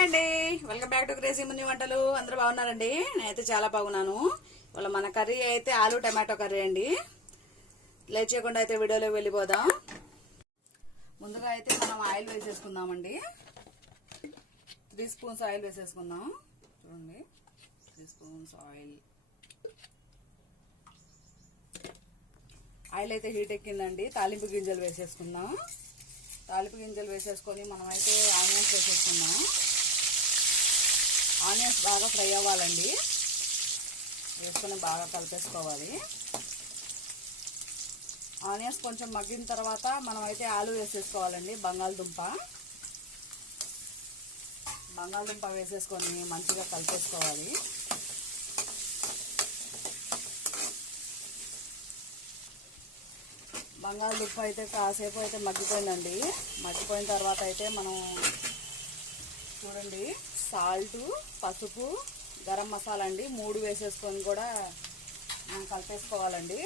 Hi అండి, welcome back to crazy Munni వంటలు. అందరూ బాగున్నారండి? నేనైతే చాలా బాగున్నాను. ఇవాళ మన కర్రీ అయితే ఆలు టమాటో కర్రీ అండి. లేట్ చేయకుండా అయితే వీడియోలోకి వెళ్ళిపోదాం. ముందుగా అయితే మనం ఆయిల్ వేసేసుకుందామండి. 3 స్పూన్స్ ఆయిల్ వేసేసుకుందాం. చూడండి, 3 స్పూన్స్ ఆయిల్. ఆయిల్ అయితే హీట్ ఎక్కిందండి. తాలింపు గింజలు వేసేసుకుందాం. తాలింపు గింజలు వేసేసుకొని మనమైతే ఆనియన్స్ వేసేసుకుందాం. ఆనియన్స్ బాగా ఫ్రై అవ్వాలండి. వేసుకొని బాగా కలిపేసుకోవాలి. ఆనియన్స్ కొంచెం మగ్గిన తర్వాత మనమైతే ఆలు వేసేసుకోవాలండి. బంగాళదుంప వేసేసుకొని మంచిగా కలిపేసుకోవాలి. బంగాళదుంప అయితే కాసేపు అయితే మగ్గిపోయిందండి. మగ్గిపోయిన తర్వాత అయితే మనం చూడండి, సాల్ట్, పసుపు, గరం మసాలా అండి 3 వేసేసుకొని కూడా మనం కలిపేసుకోవాలండి.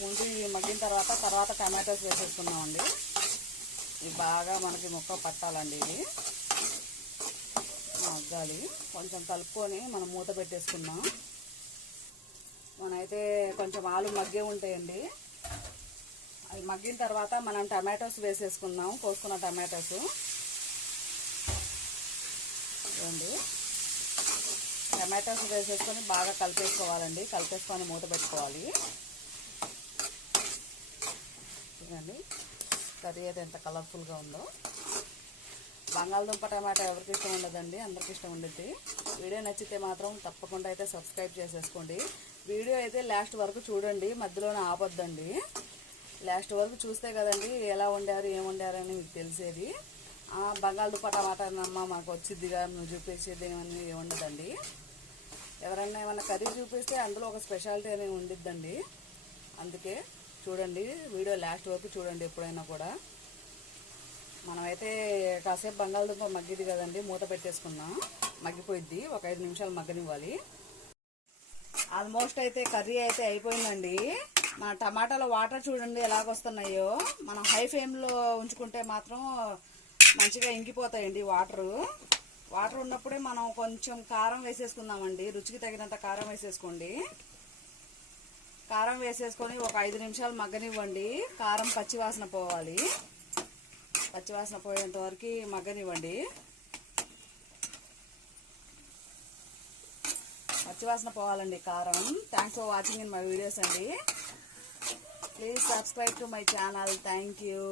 ముందు మగ్గిన తర్వాత టమాటోస్ వేసేసుకున్నామండి. ఇది బాగా మనకి ముక్క పట్టాలండి. ఇది మగ్గాలి. కొంచెం కలుపుకొని మనం మూత పెట్టేసుకున్నాం. మనైతే కొంచెం ఆలు మగ్గే ఉంటాయండి. అవి మగ్గిన తర్వాత మనం టమాటోస్ వేసేసుకుందాం. కోసుకున్న టమాటోస్ చూడండి. టమాటోస్ వేసేసుకొని బాగా కలిపేసుకోవాలండి. కలిపేసుకొని మూత పెట్టుకోవాలి. చూడండి, కర్రీ అయితే ఎంత కలర్ఫుల్గా ఉందో. బంగాళదుంప టమాటా ఎవరికి ఇష్టం ఉండదండి, అందరికి ఇష్టం ఉండిద్ది. వీడియో నచ్చితే మాత్రం తప్పకుండా అయితే సబ్స్క్రైబ్ చేసేసుకోండి. వీడియో అయితే లాస్ట్ వరకు చూడండి, మధ్యలోనే ఆపొద్దండి. లాస్ట్ వరకు చూస్తే కదండి ఎలా వండారు, ఏం వండారు అని మీకు తెలిసేది. బంగాళదుంప టమాటా అమ్మ మాకు వచ్చిద్దిగా, నువ్వు చూపించేది ఏమని ఉండదండి. ఎవరైనా ఏమన్నా కర్రీ చూపిస్తే అందులో ఒక స్పెషాలిటీ అనేది ఉండిద్దండి. అందుకే చూడండి, వీడియో లాస్ట్ వరకు చూడండి ఎప్పుడైనా కూడా. మనమైతే కాసేపు బంగాళదుంప మగ్గిది కదండి, మూత పెట్టేసుకున్నాం. మగ్గిపోయిద్ది. ఒక 5 నిమిషాలు మగ్గనివ్వాలి. ఆల్మోస్ట్ అయితే కర్రీ అయితే అయిపోయిందండి. మన టమాటాలో వాటర్ చూడండి ఎలాగొస్తున్నాయో. మనం హై ఫ్లేమ్లో ఉంచుకుంటే మాత్రం మంచిగా ఇంకిపోతాయండి వాటర్ ఉన్నప్పుడే మనం కొంచెం కారం వేసేసుకుందామండి. రుచికి తగినంత కారం వేసేసుకోండి. కారం వేసేసుకొని ఒక 5 నిమిషాలు మగ్గనివ్వండి. కారం పచ్చివాసన పోవాలి. పచ్చివాసన పోయేంత వరకు మగ్గనివ్వండి. పచ్చివాసన పోవాలండి కారం. Thanks for watching in my videos అండి. Please subscribe to my channel. Thank you.